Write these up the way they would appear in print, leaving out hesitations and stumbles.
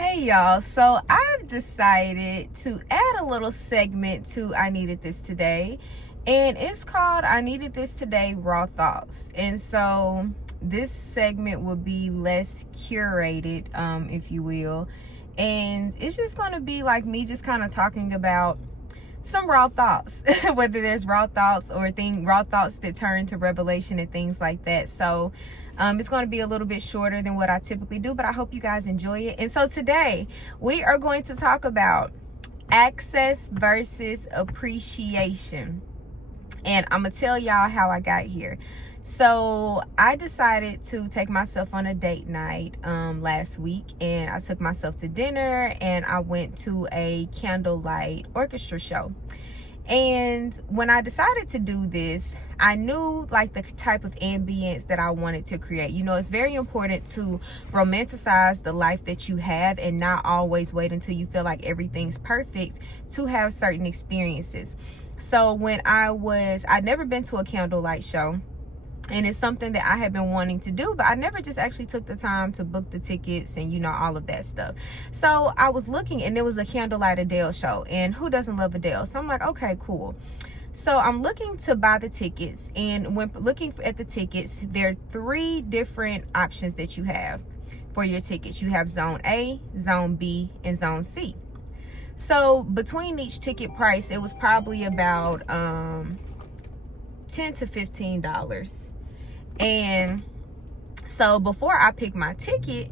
Hey y'all, so I've decided to add a little segment to I Needed This Today, and it's called I Needed This Today Raw Thoughts. And so this segment will be less curated, if you will, and it's just going to be like me just kind of talking about some raw thoughts, whether there's raw thoughts or raw thoughts that turn to revelation and things like that. So it's going to be a little bit shorter than what I typically do, but I hope you guys enjoy it. And so today we are going to talk about access versus appreciation. And I'm going to tell y'all how I got here. So I decided to take myself on a date night last week, and I took myself to dinner and I went to a candlelight orchestra show. And when I decided to do this, I knew like the type of ambience that I wanted to create. You know, it's very important to romanticize the life that you have and not always wait until you feel like everything's perfect to have certain experiences. So when I'd never been to a candlelight show, and it's something that I had been wanting to do, but I never just actually took the time to book the tickets and, you know, all of that stuff. So I was looking, and there was a Candlelight Adele show, and who doesn't love Adele? So I'm like, okay, cool. So I'm looking to buy the tickets, and when looking at the tickets, there are 3 different options that you have for your tickets. You have Zone A, Zone B, and Zone C. So between each ticket price, it was probably about $10 to $15. And so before I picked my ticket,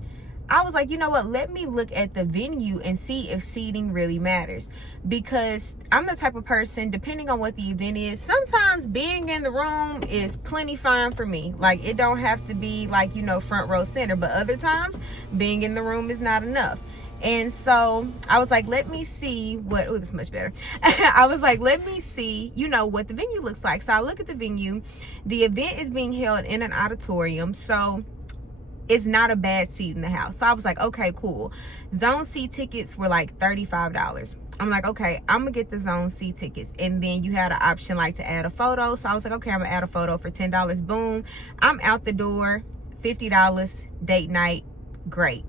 I was like, you know what, let me look at the venue and see if seating really matters. Because I'm the type of person, depending on what the event is, sometimes being in the room is plenty fine for me. Like, it don't have to be like, you know, front row center, but other times being in the room is not enough. And so I was like, let me see what, oh, this is much better. I was like, let me see, you know, what the venue looks like. So I look at the venue. The event is being held in an auditorium, so it's not a bad seat in the house. So I was like, okay, cool. Zone C tickets were like $35. I'm like, okay, I'm gonna get the Zone C tickets. And then you had an option like to add a photo. So I was like, okay, I'm gonna add a photo for $10. Boom, I'm out the door. $50, date night, great.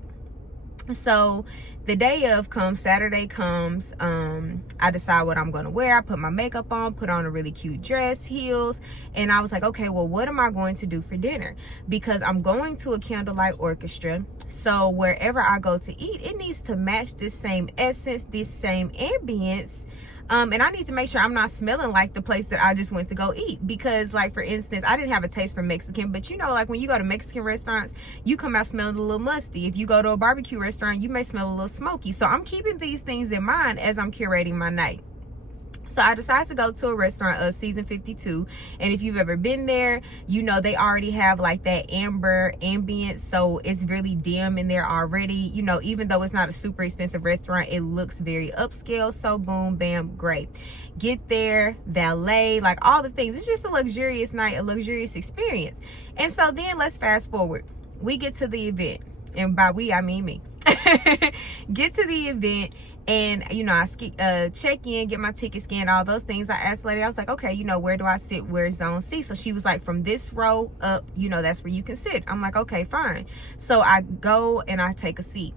So the day of comes, Saturday comes, I decide what I'm going to wear. I put my makeup on, put on a really cute dress, heels, and I was like, okay, well, what am I going to do for dinner? Because I'm going to a candlelight orchestra, so wherever I go to eat, it needs to match this same essence, this same ambience. And I need to make sure I'm not smelling like the place that I just went to go eat. Because, like, for instance, I didn't have a taste for Mexican, but you know, like when you go to Mexican restaurants, you come out smelling a little musty. If you go to a barbecue restaurant, you may smell a little smoky. So I'm keeping these things in mind as I'm curating my night. So I decided to go to a restaurant, Season 52. And if you've ever been there, you know they already have like that amber ambience. So it's really dim in there already. You know, even though it's not a super expensive restaurant, it looks very upscale. So boom, bam, great. Get there, valet, like all the things. It's just a luxurious night, a luxurious experience. And so then let's fast forward. We get to the event. And by we, I mean me. Get to the event. And, you know, I check in, get my ticket scanned, all those things. I asked the lady, I was like, okay, you know, where do I sit? Where's Zone C? So she was like, from this row up, you know, that's where you can sit. I'm like, okay, fine. So I go and I take a seat.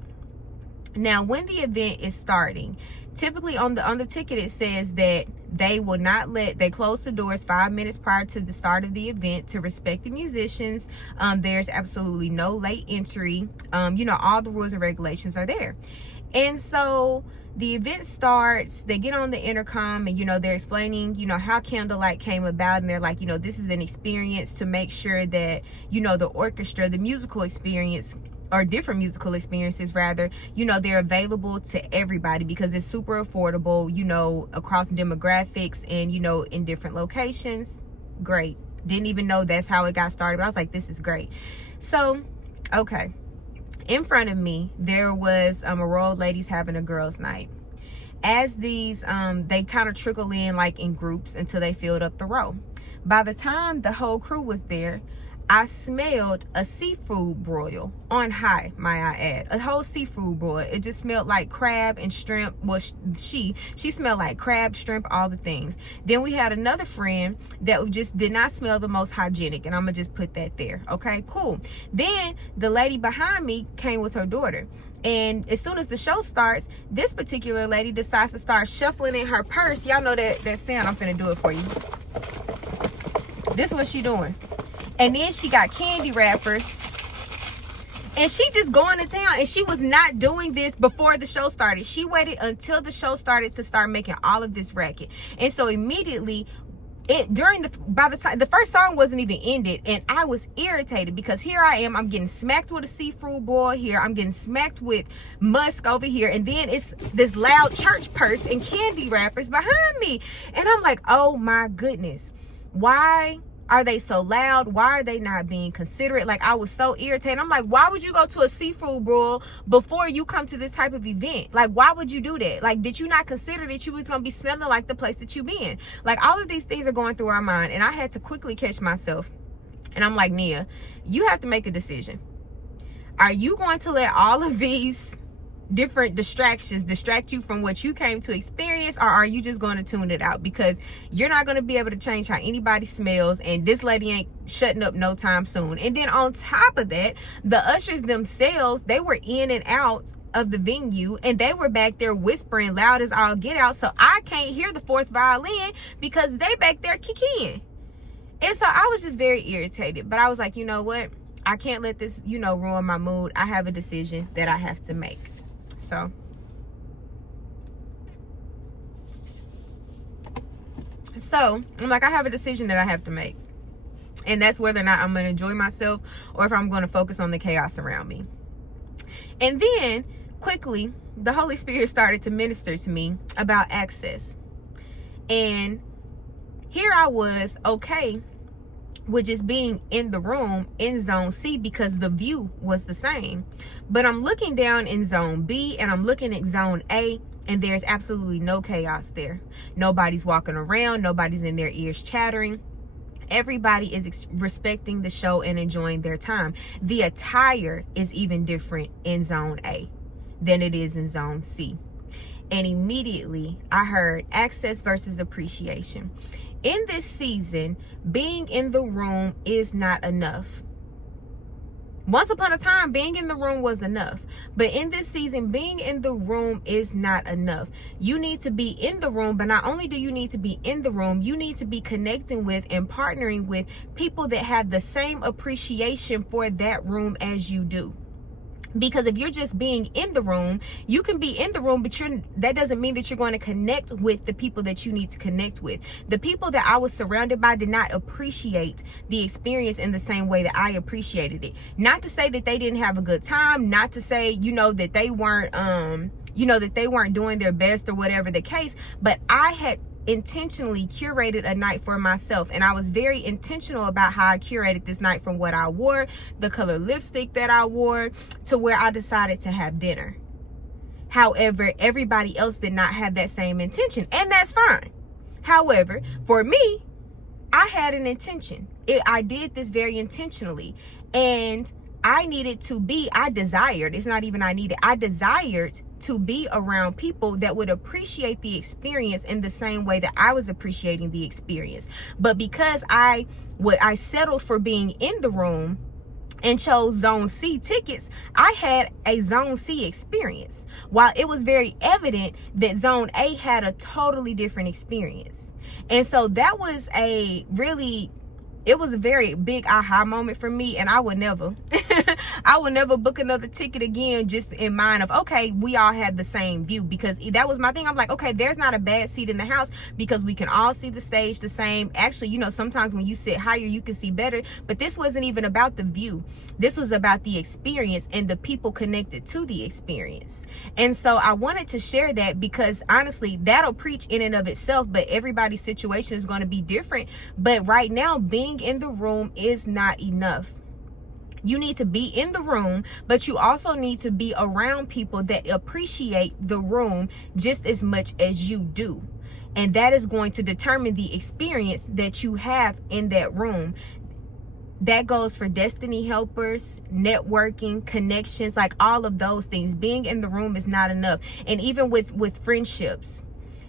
Now, when the event is starting, typically on the ticket, it says that they will not they close the doors 5 minutes prior to the start of the event to respect the musicians. There's absolutely no late entry. You know, all the rules and regulations are there. And so the event starts, they get on the intercom and, you know, they're explaining, you know, how Candlelight came about. And they're like, you know, this is an experience to make sure that, you know, the orchestra, the musical experience, or different musical experiences rather, you know, they're available to everybody because it's super affordable, you know, across demographics and, you know, in different locations. Great. Didn't even know that's how it got started, but I was like, this is great. So, okay. In front of me, there was a row of ladies having a girls' night. As these, they kind of trickle in like in groups until they filled up the row. By the time the whole crew was there, I smelled a seafood broil on high, might I add. A whole seafood broil. It just smelled like crab and shrimp. Well, she smelled like crab, shrimp, all the things. Then we had another friend that just did not smell the most hygienic, and I'm gonna just put that there. Okay, cool. Then the lady behind me came with her daughter. And as soon as the show starts, this particular lady decides to start shuffling in her purse. Y'all know that sound. I'm finna do it for you. This is what she doing. And then she got candy wrappers. And she just going to town. And she was not doing this before the show started. She waited until the show started to start making all of this racket. And so immediately, by the time the first song wasn't even ended, and I was irritated because here I am, I'm getting smacked with a seafood boil here, I'm getting smacked with musk over here, and then it's this loud church purse and candy wrappers behind me, and I'm like, oh my goodness, why are they so loud? Why are they not being considerate? Like, I was so irritated. I'm like, why would you go to a seafood broil before you come to this type of event? Like, why would you do that? Like, did you not consider that you was gonna be smelling like the place that you been? Like, all of these things are going through our mind, and I had to quickly catch myself. And I'm like, Nia, you have to make a decision. Are you going to let all of these different distractions distract you from what you came to experience, or are you just going to tune it out? Because you're not going to be able to change how anybody smells, and this lady ain't shutting up no time soon. And then on top of that, the ushers themselves, they were in and out of the venue, and they were back there whispering loud as all get out, so I can't hear the fourth violin because they back there kicking. And so I was just very irritated, but I was like, you know what, I can't let this, ruin my mood. I have a decision that I have to make. So I'm like, I have a decision that I have to make, and that's whether or not I'm going to enjoy myself or if I'm going to focus on the chaos around me. And then quickly, the Holy Spirit started to minister to me about access, and here I was okay with just being in the room in zone C because the view was the same. But I'm looking down in zone B and I'm looking at zone A, and there's absolutely no chaos there. Nobody's walking around, nobody's in their ears chattering. Everybody is respecting the show and enjoying their time. The attire is even different in zone A than it is in zone C. And immediately I heard access versus appreciation. In this season, being in the room is not enough. Once upon a time, being in the room was enough. But in this season, being in the room is not enough. You need to be in the room, but not only do you need to be in the room, you need to be connecting with and partnering with people that have the same appreciation for that room as you do. Because if you're just being in the room, you can be in the room, but that doesn't mean that you're going to connect with the people that you need to connect with. The people that I was surrounded by did not appreciate the experience in the same way that I appreciated it. Not to say that they didn't have a good time, not to say, that they weren't, that they weren't doing their best or whatever the case, but I had intentionally curated a night for myself, and I was very intentional about how I curated this night, from what I wore, the color lipstick that I wore, to where I decided to have dinner. However, everybody else did not have that same intention, and that's fine. However, for me, I had an intention. I did this very intentionally, and I desired to be around people that would appreciate the experience in the same way that I was appreciating the experience. But because I settled for being in the room and chose zone C tickets, I had a zone C experience, while it was very evident that zone A had a totally different experience. And so that was a very big aha moment for me, and I would never book another ticket again just in mind of, okay, we all had the same view, because that was my thing. I'm like, okay, there's not a bad seat in the house because we can all see the stage the same. Actually, sometimes when you sit higher, you can see better, but this wasn't even about the view. This was about the experience and the people connected to the experience. And so I wanted to share that, because honestly, that'll preach in and of itself, but everybody's situation is going to be different. But right now, being in the room is not enough. You need to be in the room, but you also need to be around people that appreciate the room just as much as you do. And that is going to determine the experience that you have in that room. that goes for destiny helpers, networking, connections, like all of those things. Being in the room is not enough. And even with friendships,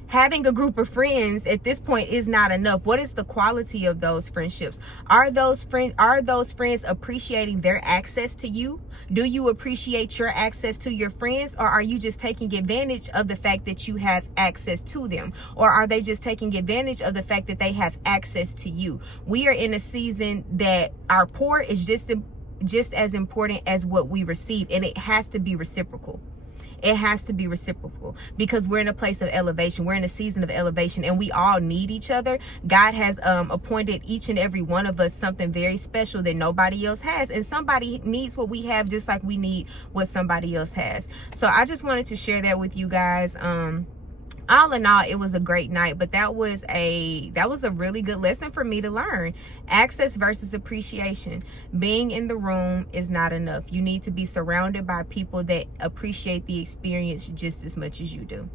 having a group of friends at this point is not enough. What is the quality of those friendships? Are those friends appreciating their access to you? Do you appreciate your access to your friends, or are you just taking advantage of the fact that you have access to them? Or are they just taking advantage of the fact that they have access to you? We are in a season that our pour is just as important as what we receive, and it has to be reciprocal. It has to be reciprocal, because we're in a place of elevation. We're in a season of elevation, and we all need each other. God has appointed each and every one of us something very special that nobody else has, and somebody needs what we have just like we need what somebody else has. So I just wanted to share that with you guys. All in all, it was a great night, but that was a really good lesson for me to learn. Access versus appreciation. Being in the room is not enough. You need to be surrounded by people that appreciate the experience just as much as you do.